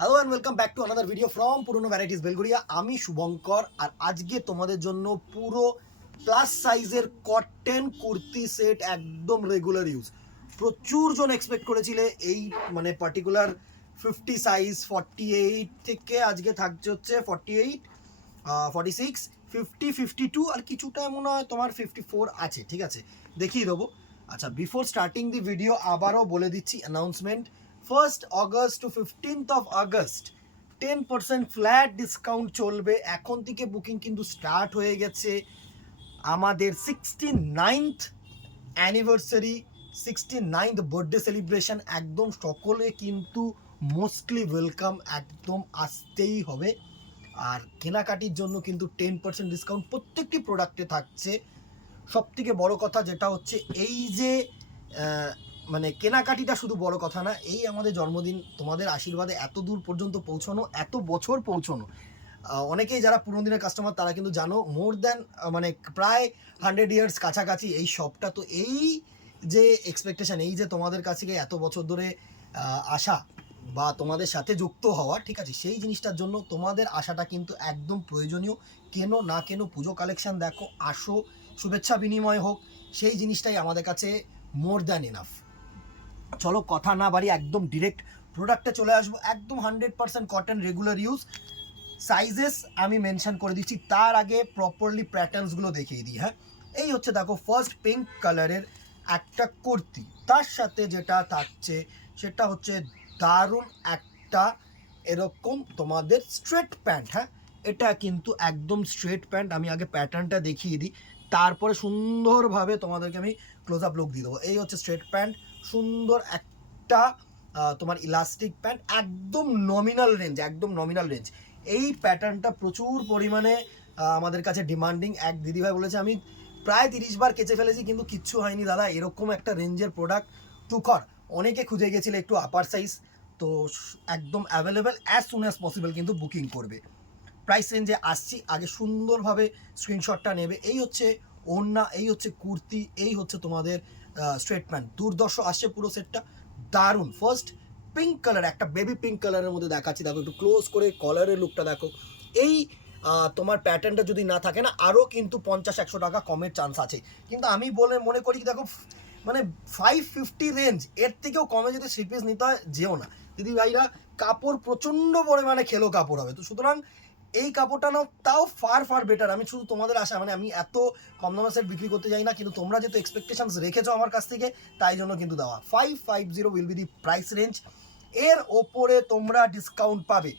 Hello and welcome back to another video from পুরনো varieties Belgharia. আমি শুভঙ্কর, আর আজকে তোমাদের জন্য পুরো প্লাস সাইজের কটন কুর্তি সেট একদম রেগুলার ইউজ। প্রচুর জন এক্সপেক্ট করেছিলে এই পার্টিকুলার 50 সাইজ 48 থেকে আজকে থাকছে হচ্ছে 48, 46, 50, 52 আর কিছুটা মনে হয় তোমার 54 আছে। ঠিক আছে, দেখিয়ে দেবো। আচ্ছা, বিফোর স্টার্টিং দি ভিডিও আবারও বলে দিচ্ছি announcement. 1st August to 15th of August 10% flat discount চলবে। এখন থেকে বুকিং কিন্তু স্টার্ট হয়ে গেছে। আমাদের 69th anniversary, 69th birthday celebration, একদম সকলে কিন্তু মোস্টলি ওয়েলকাম, একদম আসতেই হবে। আর কেনাকাটির জন্য কিন্তু 10% ডিসকাউন্ট প্রত্যেকটি প্রোডাক্টে থাকছে। সব থেকে বড় কথা যেটা হচ্ছে এই যে কেনাকাটিটা শুধু বড় কথা না, এই আমাদের জন্মদিন, তোমাদের আশীর্বাদে এত দূর পর্যন্ত পৌঁছানো, এত বছর পৌঁছানো। অনেকেই যারা পুরোনো দিনের কাস্টমার তারা কিন্তু জানো, মোর দ্যান প্রায় 100 ইয়ার্স কাছাকাছি এই শপটা। তো এই যে এক্সপেকটেশন, এই যে তোমাদের কাছে এত বছর ধরে আসা বা তোমাদের সাথে যুক্ত হওয়া, ঠিক আছে, সেই জিনিসটার জন্য তোমাদের আশাটা কিন্তু একদম প্রয়োজনীয়। কেন না কেন, পুজো কালেকশন দেখো, আসো, শুভেচ্ছা বিনিময় হোক, সেই জিনিসটাই আমাদের কাছে মোর দ্যান এনাফ। চলো কথা না বাড়ি একদম ডিরেক্ট প্রোডাক্টে চলে আসবো। একদম 100% কটন, রেগুলার ইউজ। সাইজেস আমি মেনশন করে দিচ্ছি, তার আগে প্রপারলি প্যাটার্নসগুলো দেখিয়ে দিই। হ্যাঁ, এই হচ্ছে দেখো, ফার্স্ট পিঙ্ক কালারের একটা কুর্তি, তার সাথে যেটা থাকছে সেটা হচ্ছে দারুণ একটা এরকম তোমাদের স্ট্রেট প্যান্ট। হ্যাঁ, এটা কিন্তু একদম স্ট্রেট প্যান্ট। আমি আগে প্যাটার্নটা দেখিয়ে দিই, তারপরে সুন্দরভাবে তোমাদেরকে আমি ক্লোজ আপ লুক দিয়ে দেবো। এই হচ্ছে স্ট্রেট প্যান্ট, সুন্দর একটা তোমার ইলাস্টিক প্যান্ট, একদম নমিনাল রেঞ্জ, একদম নমিনাল রেঞ্জ। এই প্যাটার্নটা প্রচুর পরিমাণে আমাদের কাছে ডিমান্ডিং। এক দিদিভাই বলেছে, আমি প্রায় 30 বার কেচে ফেলেছি কিন্তু কিচ্ছু হয়নি দাদা, এরকম একটা রেঞ্জের প্রোডাক্ট তুখর। অনেকে খুঁজে গেছিলে একটু আপার সাইজ, তো একদম available, as soon as possible কিন্তু বুকিং করবে। প্রাইস রেঞ্জে আসছি, আগে সুন্দরভাবে স্ক্রিনশটটা নেবে। এই হচ্ছে ওড়না, এই হচ্ছে কুর্তি, এই হচ্ছে তোমাদের স্ট্রেট প্যান্ট। দুর্দর্শ আসছে পুরো সেটটা, দারুণ। ফার্স্ট পিঙ্ক কালার, একটা বেবি পিঙ্ক কালারের মধ্যে দেখাচ্ছি, দেখো একটু ক্লোজ করে কলারের লুকটা দেখো। এই তোমার প্যাটার্নটা যদি না থাকে না, আরও কিন্তু 50-100 টাকা কমের চান্স আছে। কিন্তু আমি মনে করি দেখো, 550 রেঞ্জ, এর থেকেও কমে যদি থ্রি পিস নিতে হয় যেও না দিদি ভাইরা। কাপড় প্রচণ্ড পরিমাণে খেলো কাপড় হবে, তো সুতরাং এই কাপড়টা নাও, তাও ফার ফার বেটার। আমি শুধু তোমাদের আশা, আমি এত কম দামের সেট বিক্রি করতে যাই না, কিন্তু তোমরা যেহেতু এক্সপেকটেশনস রেখেছো আমার কাছ থেকে, তাই জন্য কিন্তু দেওয়া। 550 will be the price range. এর ওপরে তোমরা ডিসকাউন্ট পাবে,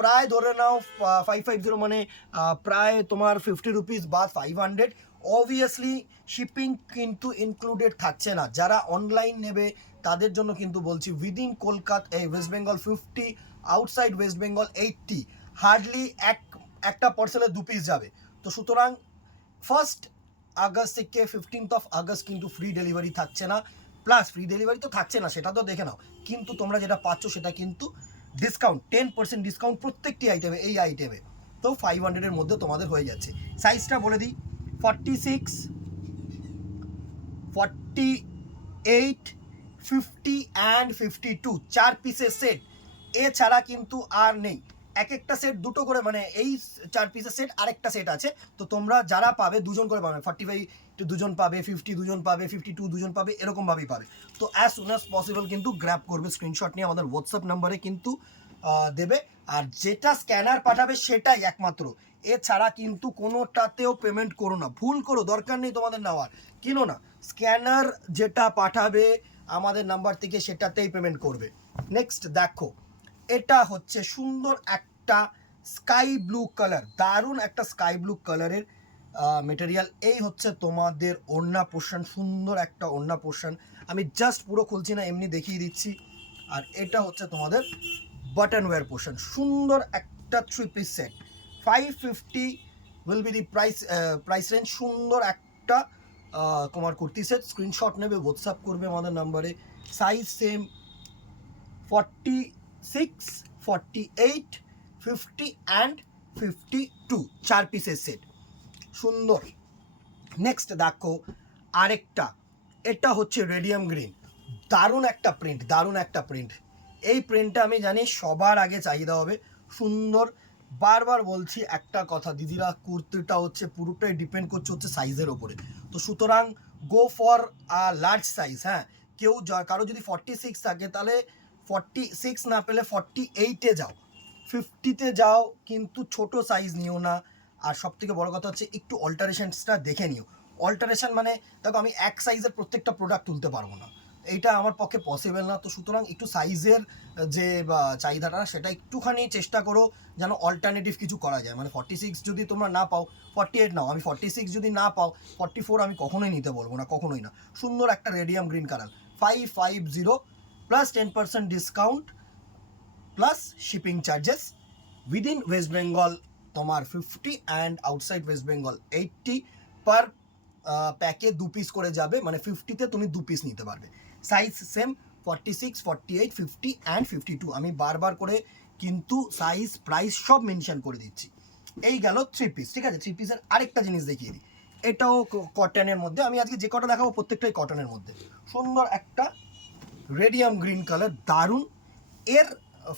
প্রায় ধরে নাও 550 প্রায় তোমার 50 রুপিস বা 500। অবভিয়াসলি শিপিং কিন্তু ইনক্লুডেড থাকছে না। যারা অনলাইন নেবে তাদের জন্য কিন্তু বলছি, উইদিন কলকাতা, এই West Bengal 50, outside West Bengal 80, hardly একটা পার্সেলে 2 পিস যাবে। তো সুতরাং 1st আগস্ট থেকে 15th আগস্ট কিন্তু ফ্রি ডেলিভারি থাকছে না। প্লাস ফ্রি ডেলিভারি তো থাকছে না, সেটা তো দেখে নাও, কিন্তু তোমরা যেটা পাচ্ছ সেটা কিন্তু ডিসকাউন্ট, 10% ডিসকাউন্ট প্রত্যেকটি আইটেমে। এই আইটেমে তো 500-এর মধ্যে তোমাদের হয়ে যাচ্ছে। সাইজটা বলে দিই, 46, 48, 50 অ্যান্ড 52, 4 পিসের সেট। এছাড়া কিন্তু আর নেই। এক একটা সেট দুটো করে, এই 4 পিসের সেট আরেকটা সেট আছে। তো তোমরা যারা পাবে, দুজন করে পাবে, 45 দুজন পাবে, 50 দুজন পাবে, 52 দুজন পাবে, এরকমভাবেই পাবে। তো অ্যাজ সুন অ্যাজ পসিবল কিন্তু গ্র্যাব করবে, স্ক্রিনশট নিয়ে আমাদের হোয়াটসঅ্যাপ নাম্বারে কিন্তু দেবে। আর যেটা স্ক্যানার পাঠাবে সেটাই একমাত্র, এছাড়া কিন্তু কোনোটাতেও পেমেন্ট করো না, ভুল করো, দরকার নেই তোমাদের নেওয়ার, কিনো না। স্ক্যানার যেটা পাঠাবে আমাদের নাম্বার থেকে সেটাতেই পেমেন্ট করবে। নেক্সট দেখো, এটা হচ্ছে সুন্দর একটা স্কাই ব্লু কালার, দারুণ একটা স্কাই ব্লু কালারের মেটেরিয়াল। এই হচ্ছে তোমাদের ওড়না পোর্শন, সুন্দর একটা ওড়না পোর্শন। আমি জাস্ট পুরো খুলছি না, এমনি দেখিয়ে দিচ্ছি। আর এটা হচ্ছে তোমাদের বাটন ওয়্যার পোর্শন, সুন্দর একটা 3 piece set. 550 will be the price range. সুন্দর একটা তোমার কুর্তি সেট। স্ক্রিনশট নেবে, হোয়াটসঅ্যাপ করবে আমাদের নাম্বারে। সাইজ সেম, 46, 48, 50 অ্যান্ড 52, 4 পিসের সেট, সুন্দর। নেক্সট দেখো আরেকটা, এটা হচ্ছে রেডিয়াম গ্রিন, দারুণ একটা প্রিন্ট, দারুণ একটা প্রিন্ট। এই প্রিন্টটা আমি জানি সবার আগে চাহিদা হবে, সুন্দর। বারবার বলছি একটা কথা দিদিরা, কুর্তিটা হচ্ছে পুরোটাই ডিপেন্ড করছে হচ্ছে সাইজের ওপরে। তো সুতরাং গো ফর লার্জ সাইজ। হ্যাঁ, কেউ কারো যদি 46 থাকে তাহলে 46 না পেলে 48-এ যাও, 50-তে যাও, কিন্তু ছোট সাইজ নিও না। আর সব থেকে বড় কথা হচ্ছে একটু অল্টারেশনসটা দেখে নিও। অল্টারেশন মানে দেখো, আমি এক সাইজের প্রত্যেকটা প্রোডাক্ট তুলতে পারবো না, এইটা আমার পক্ষে পসিবল না। তো সুতরাং একটু সাইজের যে চাহিদাটা সেটা একটুখানি চেষ্টা করো যেন অল্টারনেটিভ কিছু করা যায়। মানে 46 যদি তোমরা না পাও 48 নাও, আমি 46 যদি না পাও 44 আমি কখনোই নিতে বলবো না, কখনোই না। সুন্দর একটা radium green colour, 550 plus 10% discount plus shipping charges. Within West Bengal তোমার 50 and outside West Bengal 80 per প্যাকে 2 পিস করে যাবে, মানে 50-তে তুমি 2 পিস নিতে পারবে। Size same 46, 48, 50 and 52। আমি বারবার করে কিন্তু সাইজ প্রাইস সব মেনশন করে দিচ্ছি। এই গেল 3 পিস, ঠিক আছে। 3 পিসের আরেকটা জিনিস দেখিয়ে দিই, এটাও কটনের মধ্যে। আমি আজকে যে কটা দেখাবো প্রত্যেকটাই কটনের মধ্যে। সুন্দর একটা রেডিয়াম গ্রিন কালার, দারুণ। এর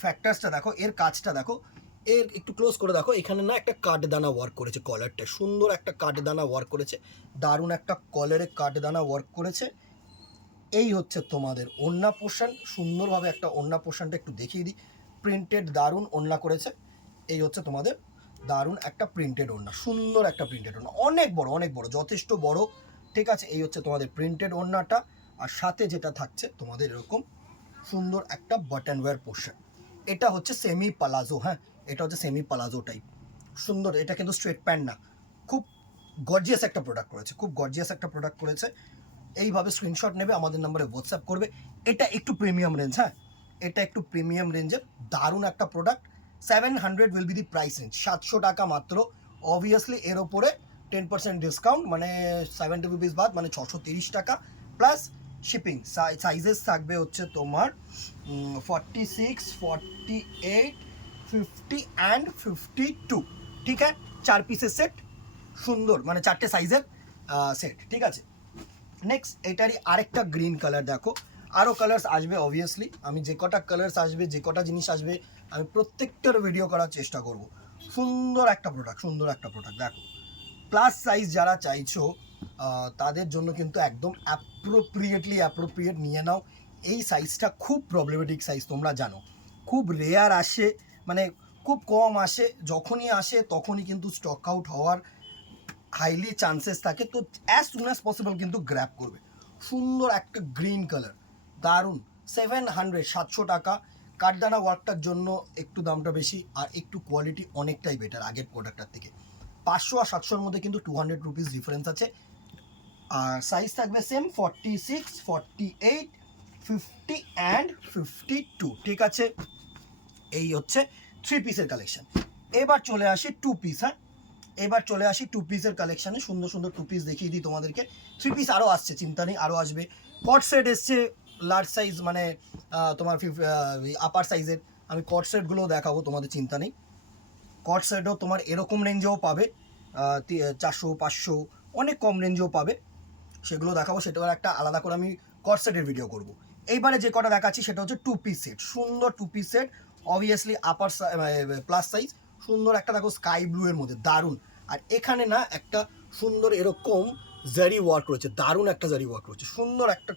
ফ্যাক্টার্সটা দেখো, এর কাজটা দেখো, এর একটু ক্লোজ করে দেখো, এখানে না একটা কাঠদানা ওয়ার্ক করেছে, কলারটা সুন্দর একটা কাঠদানা ওয়ার্ক করেছে, দারুণ একটা কলারে কাঠদানা ওয়ার্ক করেছে। এই হচ্ছে তোমাদের ওড়না পোর্শন, সুন্দরভাবে একটা ওড়না পোর্শনটা একটু দেখিয়ে দিই। প্রিন্টেড দারুণ ওড়না করেছে, এই হচ্ছে তোমাদের দারুণ একটা প্রিন্টেড ওড়না, সুন্দর একটা প্রিন্টেড ওড়না, অনেক বড়, অনেক বড়, যথেষ্ট বড়, ঠিক আছে। এই হচ্ছে তোমাদের প্রিন্টেড ওড়নাটা, আর সাথে যেটা থাকছে তোমাদের এরকম সুন্দর একটা বাটন ওয়্যার পোর্শন। এটা হচ্ছে সেমি পালাজো, হ্যাঁ এটা হচ্ছে সেমি পালাজো টাইপ, সুন্দর। এটা কিন্তু স্ট্রেট প্যান্ট না, খুব গর্জিয়াস একটা প্রোডাক্ট করেছে, খুব গর্জিয়াস একটা প্রোডাক্ট করেছে। এইভাবে স্ক্রিনশট নেবে, আমাদের নম্বরে হোয়াটসঅ্যাপ করবে। এটা একটু প্রিমিয়াম রেঞ্জ, হ্যাঁ এটা একটু প্রিমিয়াম রেঞ্জের দারুণ একটা product. 700 will be the price range, 700 টাকা মাত্র। অবভিয়াসলি এর ওপরে 10% ডিসকাউন্ট, মানে 70 রুপিস বাদ, মানে 630 টাকা প্লাস শিপিং। সাইজেস থাকবে হচ্ছে তোমার 46, 48, 50 অ্যান্ড 52, ঠিক আছে। 4 পিসের সেট, সুন্দর, মানে 4টে সাইজের সেট, ঠিক আছে। নেক্সট এটারই আরেকটা গ্রিন কালার দেখো, আরও কালার্স আসবে অবভিয়াসলি। আমি যে কটা কালার্স আসবে, যে কটা জিনিস আসবে, আমি প্রত্যেকটার ভিডিও করার চেষ্টা করব। সুন্দর একটা প্রোডাক্ট, সুন্দর একটা প্রোডাক্ট দেখো। প্লাস সাইজ যারা চাইছো তাদের জন্য কিন্তু একদম অ্যাপ্রোপ্রিয়েট নিয়ে নাও। এই সাইজটা খুব প্রবলেমেটিক সাইজ, তোমরা জানো, খুব রেয়ার আসে, মানে খুব কম আসে, যখনই আসে তখনই কিন্তু স্টক আউট হওয়ার হাইলি চান্সেস থাকে। তো অ্যাজ সুন অ্যাজ পসিবল কিন্তু গ্র্যাব করবে। সুন্দর একটা গ্রিন কালার, দারুণ। 700 টাকা। কাঠদানা ওয়ার্কটার জন্য একটু দামটা বেশি, আর একটু কোয়ালিটি অনেকটাই বেটার আগের প্রোডাক্টটার থেকে। 500 আর 700-র মধ্যে কিন্তু 200 রুপিস ডিফারেন্স আছে। আর সাইজ থাকবে সেম 46, 48, 50 অ্যান্ড 52, ঠিক আছে। এই হচ্ছে 3 পিসের কালেকশন। এবার চলে আসি 2 পিস, হ্যাঁ এবার চলে আসি 2 পিসের কালেকশানে। সুন্দর সুন্দর 2 পিস দেখিয়ে দিই তোমাদেরকে। 3 পিস আরও আসছে, চিন্তা নেই, আরও আসবে। কট সেট এসছে লার্জ সাইজ, মানে তোমার আপার সাইজের। আমি কট সেটগুলোও দেখাবো, তোমাদের চিন্তা নেই। কট সেটও তোমার এরকম রেঞ্জেও পাবে, 400, 500, অনেক কম রেঞ্জেও পাবে, সেগুলো দেখাবো। সেটাও একটা আলাদা করে আমি কট সেটের ভিডিও করব। এইবারে যে কটা দেখাচ্ছি সেটা হচ্ছে 2 পিস সেট, সুন্দর 2 পিস সেট, অবভিয়াসলি আপার প্লাস সাইজ। সুন্দর একটা দেখো স্কাই ব্লু এর মধ্যে, দারুণ। আর এখানে না একটা সুন্দর এরকম জারি ওয়ার্ক রয়েছে, দারুণ একটা জারি ওয়ার্ক রয়েছে, সুন্দর একটা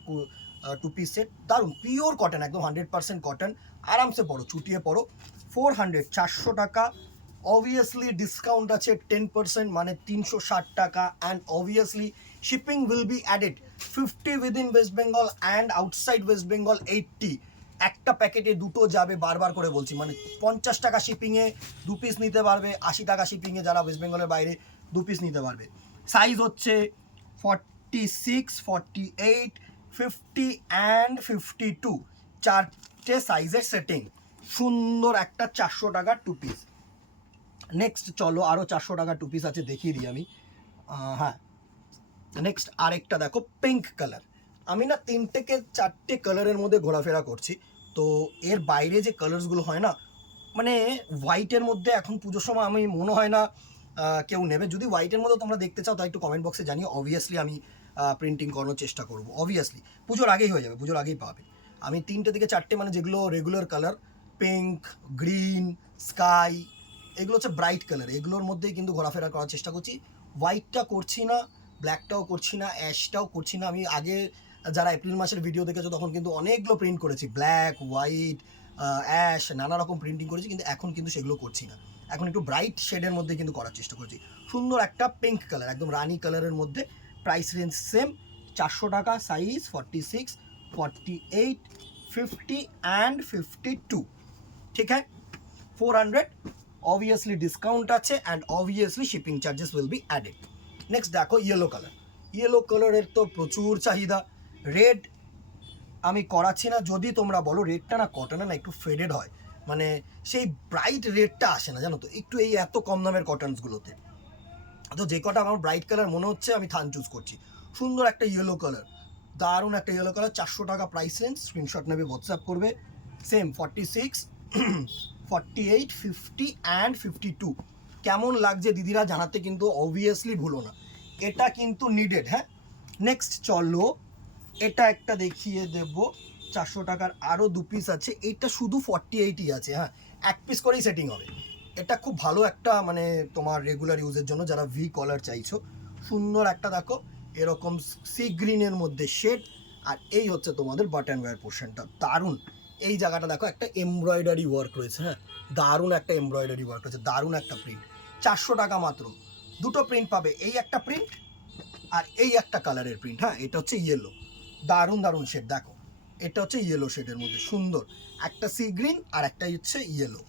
2 পিস সেট, দারুণ পিওর কটন, একদম 100% কটন। আরামসে পড়ো, চুটিয়ে পড়ো। 400 টাকা। অবভিয়াসলি ডিসকাউন্ট আছে 10%, মানে 360 টাকা। And obviously shipping will be added 50 within West Bengal and outside West Bengal 80। একটা প্যাকেটে দুটো যাবে, বারবার করে বলছি, মানে 50 টাকা শিপিংয়ে 2 পিস নিতে পারবে, 80 টাকা শিপিংয়ে যারা ওয়েস্ট বেঙ্গলের বাইরে 2 পিস নিতে পারবে। সাইজ হচ্ছে 46, 48, 50 অ্যান্ড 52, 4টে সাইজের সেটিং। সুন্দর একটা 400 টাকার 2 পিস। নেক্সট চলো আরও 400 টাকার 2 পিস আছে, দেখিয়ে দিই আমি। হ্যাঁ নেক্সট আরেকটা দেখো, পিঙ্ক কালার। আমি না 3 থেকে 4টে কালারের মধ্যে ঘোরাফেরা করছি, তো এর বাইরে যে কালার্সগুলো হয় না, মানে হোয়াইটের মধ্যে এখন পুজোর সময় আমি মনে হয় না কেউ নেবে। যদি হোয়াইটের মধ্যে তোমরা দেখতে চাও তাই একটু কমেন্ট বক্সে জানিও, অবভিয়াসলি আমি প্রিন্টিং করানোর চেষ্টা করবো। অবভিয়াসলি পুজোর আগেই হয়ে যাবে, পুজোর আগেই পাবে। আমি 3টে থেকে 4টে মানে যেগুলো regular colour, pink, green, sky, এগুলো হচ্ছে ব্রাইট কালার, এগুলোর মধ্যেই কিন্তু ঘোরাফেরা করার চেষ্টা করছি। হোয়াইটটা করছি না, ব্ল্যাকটাও করছি না, অ্যাশটাও করছি না। আমি আগে যারা এপ্রিল মাসের ভিডিও দেখেছো তখন কিন্তু অনেকগুলো প্রিন্ট করেছি, ব্ল্যাক, হোয়াইট, অ্যাশ, নানা রকম প্রিন্টিং করেছি, কিন্তু এখন কিন্তু সেগুলো করছি না। এখন একটু ব্রাইট শেডের মধ্যে কিন্তু করার চেষ্টা করছি। সুন্দর একটা পিঙ্ক কালার, একদম রানি কালারের মধ্যে, প্রাইস রেঞ্জ সেম 400 টাকা, সাইজ 46, 48, 50 অ্যান্ড 52, ঠিক আছে। 400 obviously ডিসকাউন্ট আছে and obviously shipping charges will be added. Next দেখো ইয়েলো কালার, ইয়েলো কালারের তো প্রচুর চাহিদা। রেড আমি করাচ্ছি না, যদি তোমরা বলো রেডটা না কটনে না একটু ফেডেড হয়, মানে সেই ব্রাইট রেডটা আসে না জানো তো, একটু এই এত কম দামের কটনসগুলোতে। তো যে কটা আমার ব্রাইট কালার মনে হচ্ছে আমি থান চুজ করছি। সুন্দর একটা ইয়েলো কালার, দারুণ একটা ইয়েলো কালার, 400 টাকা প্রাইস রেঞ্জ। স্ক্রিনশট নেবে, হোয়াটসঅ্যাপ করবে। Same 46, 48, 50 and 52। কেমন লাগছে দিদিরা জানাতে কিন্তু অবভিয়াসলি ভুলো না, এটা কিন্তু নিডেড। হ্যাঁ, নেক্সট চলো এটা একটা দেখিয়ে দেব। 400 টাকার আরও 2 পিস আছে, এইটা শুধু 48ই আছে। হ্যাঁ, 1 পিস করেই সেটিং হবে। এটা খুব ভালো একটা মানে তোমার রেগুলার ইউজের জন্য যারা ভি কলার চাইছো। সুন্দর একটা দেখো এরকম সি গ্রিনের মধ্যে শেড, আর এই হচ্ছে তোমাদের বাটন ওয়্যার পোর্শনটা, দারুণ। এই জায়গাটা দেখো একটা এমব্রয়ডারি ওয়ার্ক রয়েছে। হ্যাঁ, দারুণ একটা এমব্রয়ডারি ওয়ার্ক রয়েছে, দারুণ একটা প্রিন্ট। 400 টাকা মাত্র। দুটো প্রিন্ট পাবে, এই একটা প্রিন্ট আর এই একটা কালারের প্রিন্ট। হ্যাঁ, এটা হচ্ছে ইয়েলো, দারুণ দারুণ শেড দেখো। এটা হচ্ছে ইয়েলো শেডের মধ্যে সুন্দর একটা সি গ্রিন আর একটা হচ্ছে ইয়েলো,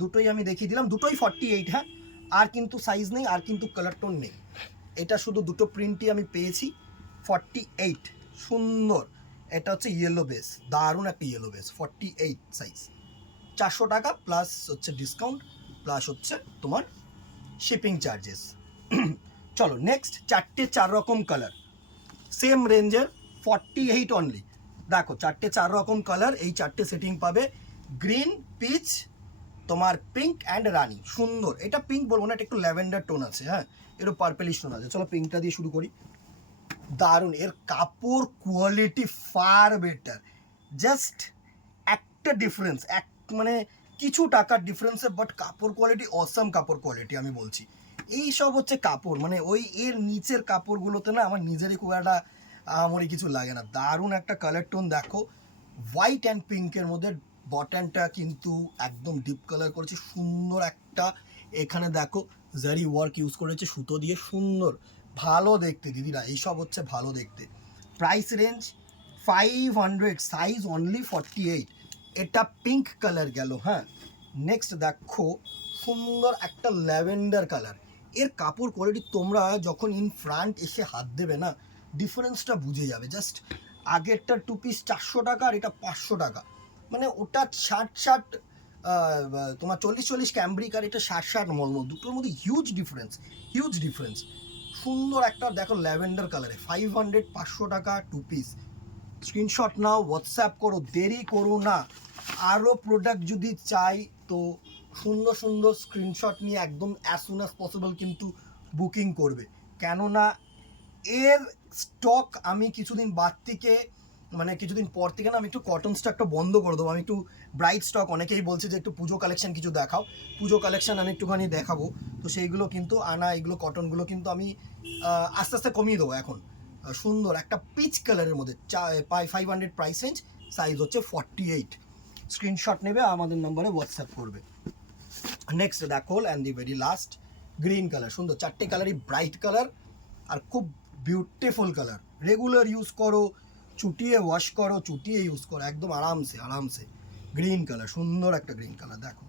দুটোই আমি দেখিয়ে দিলাম। দুটোই 48। হ্যাঁ, আর কিন্তু সাইজ নেই, আর কিন্তু কালার টোন নেই। এটা শুধু দুটো প্রিন্টই আমি পেয়েছি, 48 সুন্দর। এটা হচ্ছে ইয়েলো বেস, দারুণ একটা ইয়েলো বেস, 48 সাইজ। 400 টাকা প্লাস হচ্ছে ডিসকাউন্ট, প্লাস হচ্ছে তোমার শিপিং চার্জেস। চলো নেক্সট, 4 রকম কালার সেম রেঞ্জের, 48 অনলি। দেখো 4 রকম কালার, এই 4টে সেটিং পাবে। গ্রিন, পিচ, তোমার পিঙ্ক অ্যান্ড রানি। সুন্দর, এটা পিঙ্ক বলবো না, এটা একটু ল্যাভেন্ডার টোন আছে। হ্যাঁ, একটু পার্পেলিশ টোন আছে। চলো পিঙ্কটা দিয়ে শুরু করি। দারুণ, এর কাপড় কোয়ালিটি ফার বেটার। জাস্ট একটা ডিফারেন্স, এক মানে কিছু টাকার ডিফারেন্সে, বাট কাপড় কোয়ালিটি অসাম কাপড় কোয়ালিটি আমি বলছি। এই সব হচ্ছে কাপড়, মানে ওই এর নিচের কাপড়গুলোতে না আমার নিজেরই খুব একটা আমারই কিছু লাগে না। দারুণ একটা কালার টোন দেখো, হোয়াইট অ্যান্ড পিঙ্কের মধ্যে। বটনটা কিন্তু একদম ডিপ কালার করেছে, সুন্দর একটা। এখানে দেখো জারি ওয়ার্ক ইউজ করেছে সুতো দিয়ে, সুন্দর ভালো দেখতে দিদিরা, এইসব হচ্ছে ভালো দেখতে। Price range 500, size only 48। এটা পিঙ্ক কালার গেল। হ্যাঁ, নেক্সট দেখো সুন্দর একটা ল্যাভেন্ডার কালার। এর কাপড় কোয়ালিটি তোমরা যখন ইন ফ্রন্ট এসে হাত দেবে না, ডিফারেন্সটা বুঝে যাবে। জাস্ট আগেরটার 2 পিস 400 টাকা আর এটা 500 টাকা, মানে ওটা 60 তোমার 40 ক্যাম্ব্রিক, আর এটা 60 মলমল, দুটোর মধ্যে হিউজ ডিফারেন্স, হিউজ ডিফারেন্স। সুন্দর একটা দেখো ল্যাভেন্ডার কালারে, 500, 500 টাকা 2 পিস। স্ক্রিনশট নাও, হোয়াটসঅ্যাপ করো, দেরি করো না। আরও প্রোডাক্ট যদি চাই তো সুন্দর সুন্দর স্ক্রিনশট নিয়ে একদম অ্যাজ সুন অ্যাজ পসিবল কিন্তু বুকিং করবে, কেননা এর স্টক আমি কিছুদিন বাদ থেকে মানে কিছুদিন পর থেকে না আমি একটু কটন স্টকটা বন্ধ করে দেবো। আমি একটু ব্রাইট স্টক, অনেকেই বলছে যে একটু পুজো কালেকশন কিছু দেখাও, পুজো কালেকশন আমি একটুখানি দেখাবো। তো সেইগুলো কিন্তু আনা, এগুলো কটনগুলো কিন্তু আমি আস্তে আস্তে কমিয়ে দেবো এখন। সুন্দর একটা পিচ কালারের মধ্যে 500 প্রাইস রেঞ্জ, সাইজ হচ্ছে 48। স্ক্রিনশট নেবে, আমাদের নম্বরে হোয়াটসঅ্যাপ করবে। নেক্সট দেখো and the very last, green colour. সুন্দর 4টে কালারই ব্রাইট কালার আর খুব বিউটিফুল কালার। রেগুলার ইউজ করো, চুটিয়ে ওয়াশ করো, চুটিয়ে ইউজ করো, একদম আরামসে আরামসে। গ্রিন কালার, সুন্দর একটা গ্রিন কালার দেখো,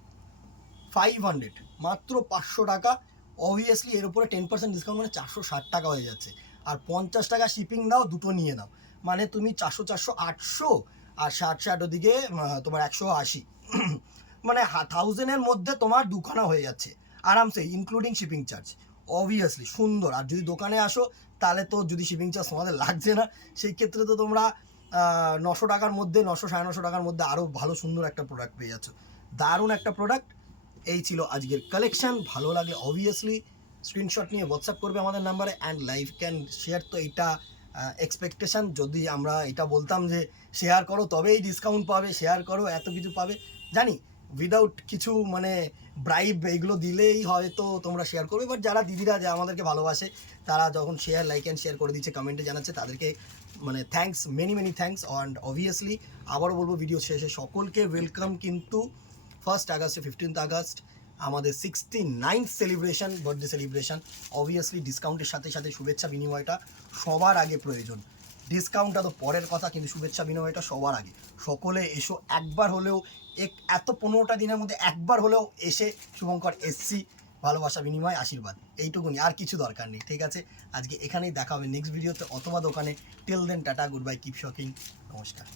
500 মাত্র 500 টাকা। অবভিয়াসলি এর উপরে 10% ডিসকাউন্ট, মানে 460 টাকা হয়ে যাচ্ছে। আর 50 টাকা শিপিং দাও, দুটো নিয়ে নাও, মানে তুমি 400, 800, আর 60 ওদিকে তোমার 180, মানে 1000-এর মধ্যে তোমার দুখানা হয়ে যাচ্ছে আরামসে, ইনক্লুডিং শিপিং চার্জ। অবভিয়াসলি সুন্দর। আর যদি দোকানে আসো তাহলে তো যদি শিপিং চার্জ তোমাদের লাগছে না, সেই ক্ষেত্রে তো তোমরা 900 টাকার মধ্যে, 900, 950 টাকার মধ্যে আরও ভালো সুন্দর একটা প্রোডাক্ট পেয়ে যাচ্ছ। দারুণ একটা প্রোডাক্ট। এই ছিল আজকের কালেকশন। ভালো লাগলে অবভিয়াসলি স্ক্রিনশট নিয়ে হোয়াটসঅ্যাপ করবে আমাদের নাম্বারে, অ্যান্ড লাইভ ক্যান শেয়ার। তো এইটা এক্সপেকটেশন। যদি আমরা এটা বলতাম যে শেয়ার করো তবেই ডিসকাউন্ট পাবে, শেয়ার করো এত কিছু পাবে, জানি উইদাউট কিছু মানে ব্রাইব এগুলো দিলেই হয়তো তোমরা শেয়ার করবে। বাট যারা দিদিরা যে আমাদেরকে ভালোবাসে তারা যখন শেয়ার, লাইক অ্যান্ড শেয়ার করে দিচ্ছে, কমেন্টে জানাচ্ছে, তাদেরকে মানে thanks, many thanks. And obviously আবারও বলবো ভিডিও শেষে সকলকে ওয়েলকাম কিন্তু 1 আগস্টে 15 আগস্ট আমাদের 69th celebration, birthday celebration. Obviously ডিসকাউন্টের সাথে সাথে শুভেচ্ছা বিনিময়টা সবার আগে প্রয়োজন। ডিসকাউন্টটা তো পরের কথা, কিন্তু শুভেচ্ছা বিনিময়টা সবার আগে। সকলে এসো, একবার হলেও এত 15টা দিনের মধ্যে একবার হলেও এসে শুভঙ্কর এসসি, ভালোবাসা বিনিময়, আশীর্বাদ, এইটুকুনি, আর কিছু দরকার নেই। ঠিক আছে, আজকে এখানেই দেখা হবে নেক্সট ভিডিওতে অথবা দোকানে। Till then tata, good bye, keep shocking, নমস্কার।